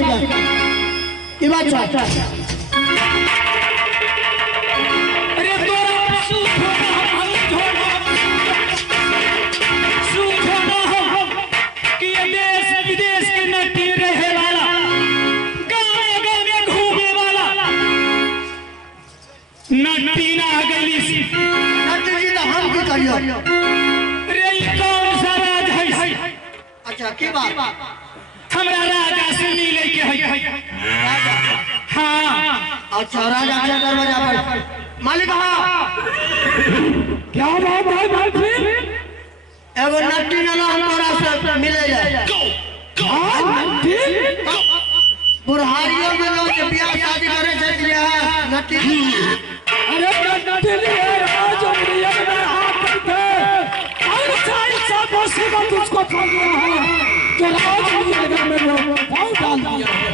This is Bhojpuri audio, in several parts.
बात की बात अरे तोरा कि ये देश विदेश के नटी रहे वाला गाँव में घूमने वाला नटी ना गली नटी जी तो हम की करियो रे कौन सा राज है अच्छा की बात हमरा राजा से मिले के है हाँ अच्छा राजा के दरवाजा पर मालिक हाँ क्या बात है भाई एगो नटी ना हमरा से मिले जाए बुढ़ारियों में लोग जब ब्याह शादी करे छथि नटी अरे नटी राज उमरिया में हाथ थे ऐसा ऐसा मुसीबत उसको पड़ गया है जो राज उमरिया में वो पाँव डाल दिया है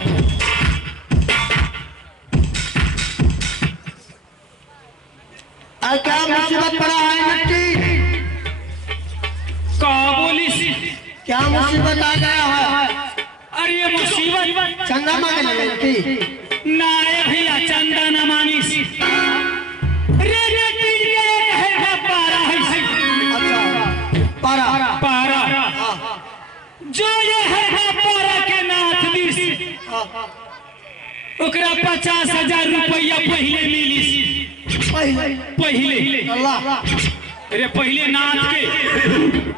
क्या मुसीबत पड़ा है नटी काबुली क्या मुसीबत आ गया है अरे ये मुसीबत चंदा मांगे नटी ना भैया चंदा न मांगी रे नटी है पारा है अच्छा पारा पारा जो ये है पारा के नाथ दिस ओकरा 50,000 रुपया पहले मिली पहले अल्लाह अरे पहले नाथ के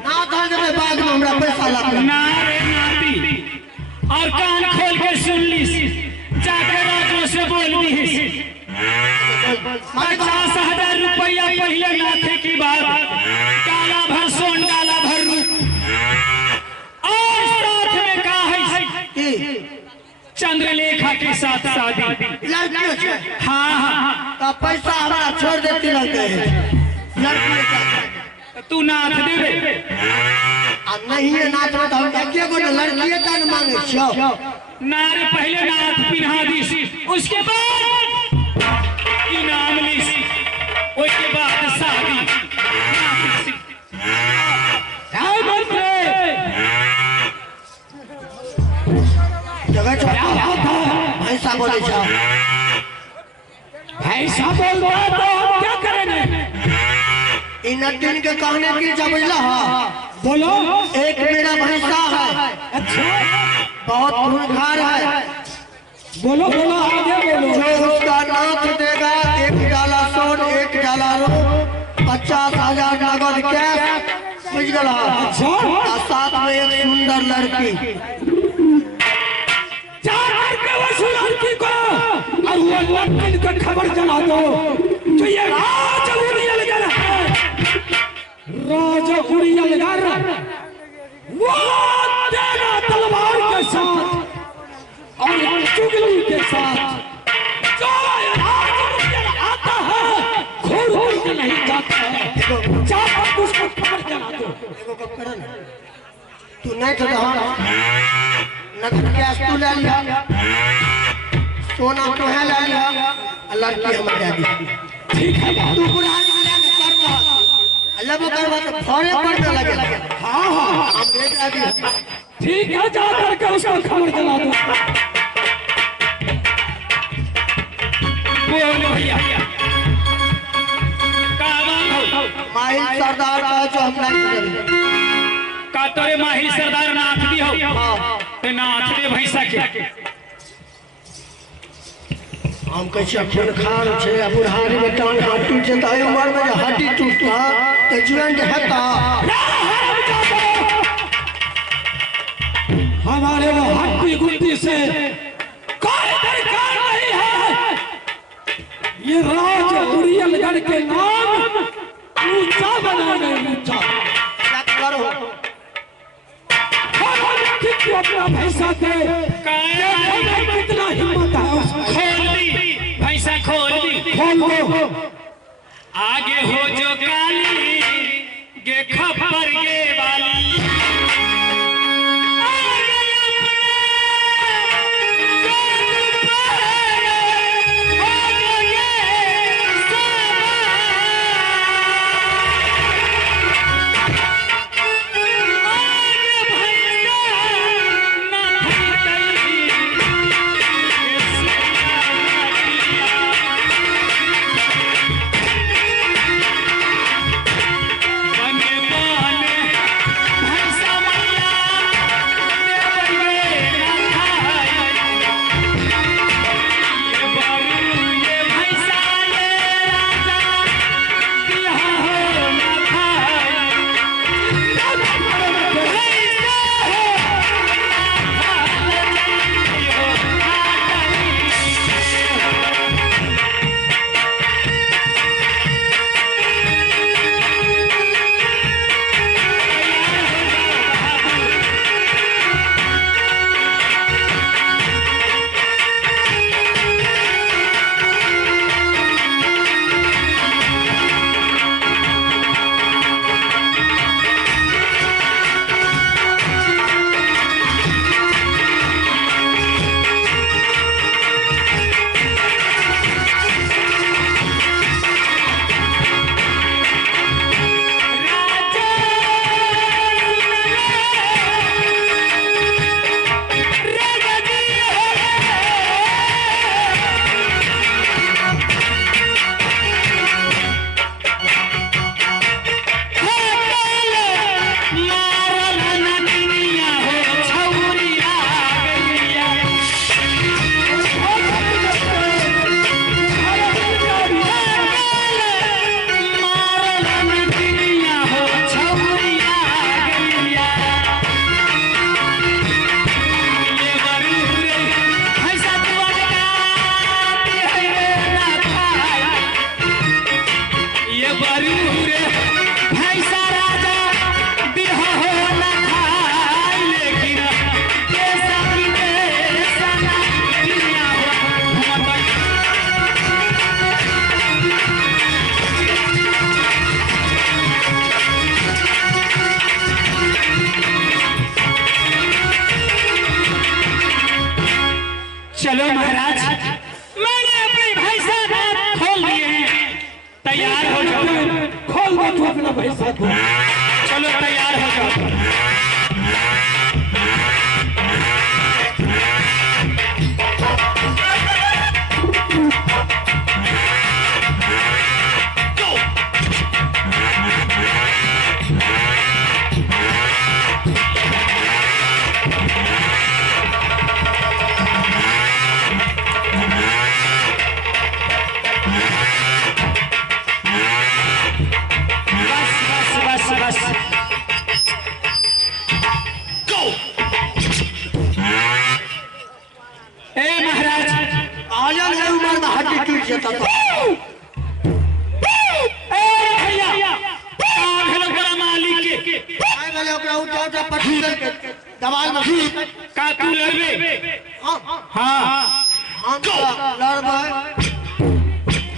नाथ है जब बाद में हमरा पैसा लगा ना रे नाती और कान खोल के सुन ली जाकर राजो से बोल दी 50,000 रुपया पहले नाथे की बात काला भर सोन डाला भर रूप और साथ में कहा है चंद्रलेखा के साथ शादी लड़कियों से हाँ हाँ तो पैसा हमारा छोड़ देती लड़के लड़की तू नाथ दे नहीं है नाच में तो हम देखिए को लड़की दान मांगे छो नारे पहले नाथ पिन्हा दी उसके बाद इनाम ली उसके बाद शादी जगह भैंसा बोले छो भैंसा बोल तो क्या करेंगे इन दिन के कहने की जबला बोलो एक मेरा भैंसा है अच्छा बहुत खूंखार है बोलो बोलो आगे बोलो जो उसका नाथ देगा 1 डाला सोन 1 डाला रो 50,000 नगद कैश बुझ गया अच्छा और साथ में एक सुंदर लड़की लड़की को और वो लड़की को खबर जला दो तो ये राज उड़ियलगर है राज उड़ियलगर वो तेरा तलवार के साथ और चुगली के साथ जो राज उड़ियल आता है घोड़ के नहीं जाता है चाहे उसको खबर जला दो तू नहीं तो नगद कैश तू ले लिया सोना तो है ले लिया लड़की हमें दे दी ठीक है तू बुढ़ारी करवा अल्लाह वो करवा तो फौरे पड़ने लगे हाँ हाँ हम दे दिया ठीक है जा करके उसको खबर जला दो बोलो भैया माहिल सरदार का जो हम नहीं का तोरे माहिल सरदार नाथ दी हो ते नाथ दे भैंसा के हम कैसे खून खार छे बुढ़ारी में टांग हाथ टूट जाता है उम्र में हड्डी टूटता तो जीवन रहता हमारे वो हड्डी गुड्डी से कोई दरकार नहीं है ये राज उड़ियलगढ़ के नाम ऊंचा बनाने ऊंचा क्या करो अपना भैंसा दे कितना हिम्मत है खोल दी भैंसा खोल दी खोल दो आगे हो जो काली गे खबर ये वाली चलो महाराज, मैंने अपने भैंसा दांत खोल दिए हैं, तैयार हो जाओ। खोल दो तू अपना भैंसा को। चलो तैयार हो जाओ।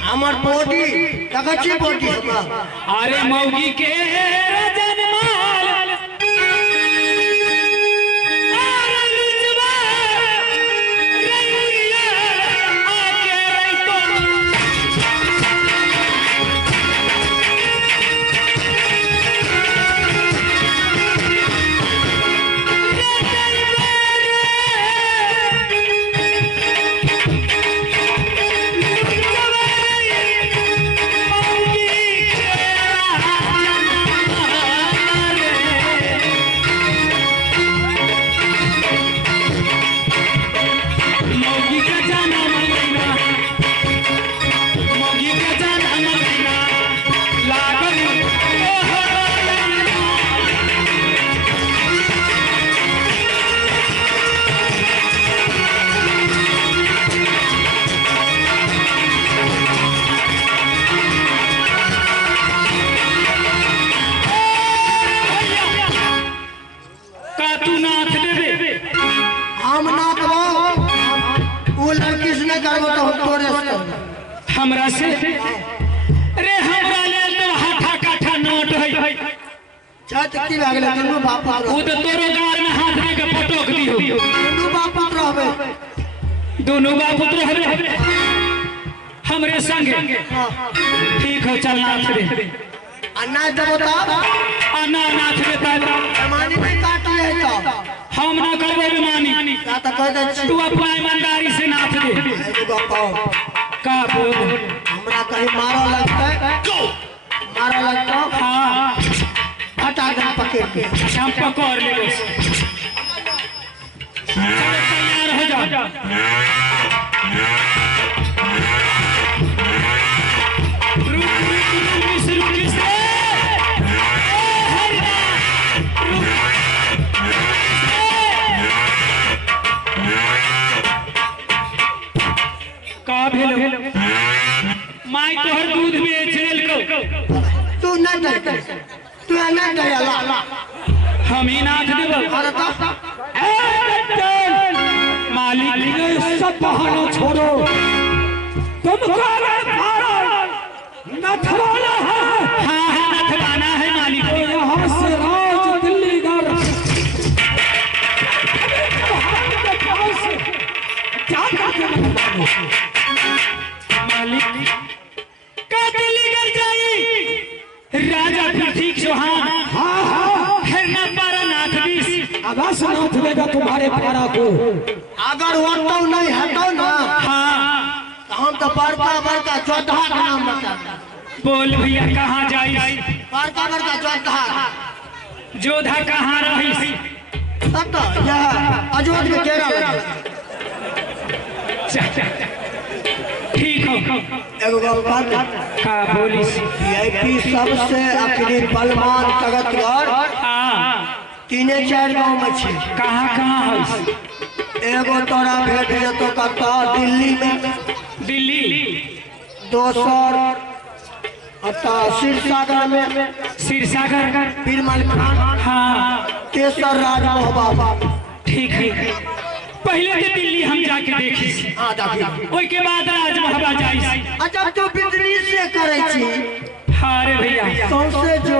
हमार बॉडी लगची बॉडी अरे मौगी के हमरा से रे हमरा ले तो हाथा काठा नोट है छत की लागले दुनु बाप वो तो तोरो गार में हाथ में के पटक दी हो। दुनु बाप रहबे, दोनों बाप पुत्र रहबे हमरे संगे। ठीक हो चल नाथ रे अन्ना देबो त अन्ना नाथ रे त मानी में काट ले तो हम ना करबे बेमानी। का त कह दे तू अपना ईमानदारी से नाथ दे। एगो कहो का बोल हमरा कहीं मारो लगता मारो लगता हाँ हटा दे पकड़ के हम पकड़ ले। तैयार हो जाओ। का भेल माई तोहर दूध में झेल को तू न दे तू न दे ला हम ही नाथ देबो। अरे मालिक ने सब बहाना छोड़ो, तुमको नथवाना है। हाँ नथवाना है मालिक। यहाँ से राज दिल्ली घर मालिक का दिल्ली घर जाई राजा प्रतीक चौहान। हाँ फिर न पारा नाथ बीस आवास नाथ देगा तुम्हारे पारा को। अगर वो तो नहीं है तो ना हाँ हम तो बड़का बड़का जोधा का नाम बता बोल भैया कहाँ जाई। बड़का बड़का जोधा जोधा कहाँ रही तब तो यह अजोध में केरल। ठीक हो एगो बात का बोली वीआईपी सबसे आखिरी बलवान तगतगर तीने चार गांव में छे। कहाँ है एगो तोरा भेट जतो कता दिल्ली में, दिल्ली दोसर अता सिरसागर में, सिरसागर पीरमल खान, हाँ तेसर राज मोहबा। ठीक है पहले तो दिल्ली हम जाके देखी हां देखी ओई के बाद राज मोहबा जाई। अच्छा तो बिजली से करे छी। हाँ रे भैया सौसे जो